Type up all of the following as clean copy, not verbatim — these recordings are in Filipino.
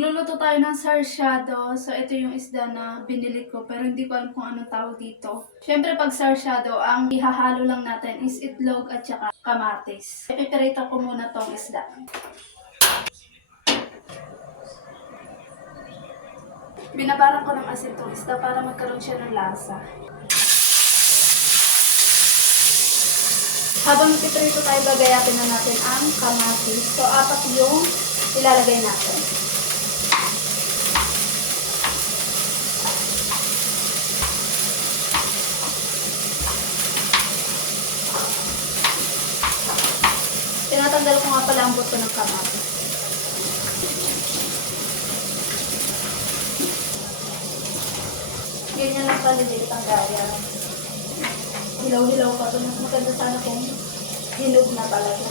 Magluluto tayo ng sarsyado. So, ito yung isda na binili ko pero hindi ko alam kung anong tawag dito. Siyempre, pag sarsyado, ang ihahalo lang natin is itlog at saka kamatis. Ipiprito ko muna tong isda. Binabaran ko ng asin tong isda para magkaroon siya ng lasa. Habang ipiprito tayo, gagayapin na natin ang kamatis. So, 4 yung ilalagay natin. Tinatanggal ko nga pala ang buto ng kamatis. Ganyan lang paliliit ang gaya. Hilaw-hilaw pa ito. Mas maganda sana kung hinog na talaga.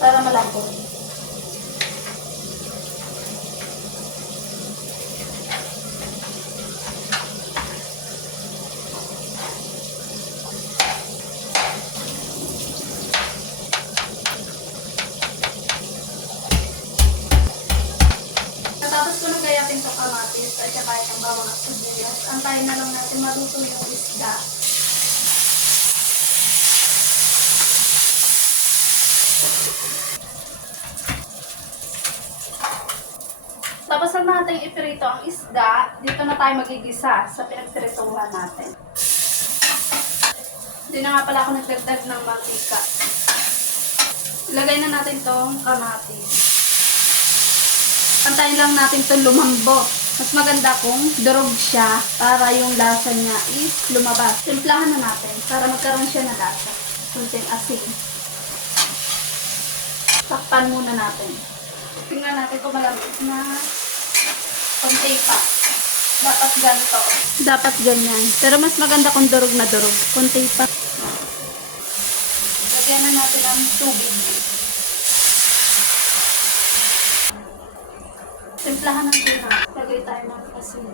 Para malambot. Tapos ko nang gayapin sa kamatis at saka itong bawang at sibuyas. Antayin na lang natin maluto yung isda. Tapos na natin iprito ang isda, dito na tayo magigisa sa pinagprituhan natin. Hindi na nga pala ako nagdagdag ng mantika. Ilagay na natin itong kamatis. Antayin lang natin itong lumambot. Mas maganda kung durog siya para yung lasa niya is lumabas. Timplahan na natin para magkaroon siya ng lasa. Kunting asin. Takpan muna natin. Tingnan natin kung malambot na konti pa. Dapat ganito. Dapat ganyan. Pero mas maganda kung durog na durog. Konti pa. Lagyan na natin ang tubig. Timplahan ng tuna. Lagay tayo ng asin.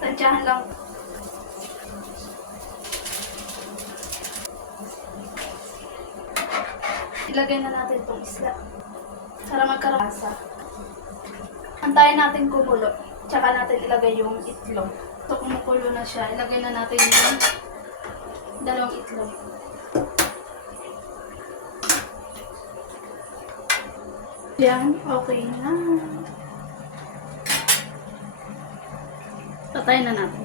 Tansyahan lang. Ilagay na natin itong isla. Para magkaroon lasa. Antayin natin kumulo. Tsaka natin ilagay yung itlog. So kumukulo na siya. Ilagay na natin yung 2 itlog. Yan, okay na. Patayin na natin.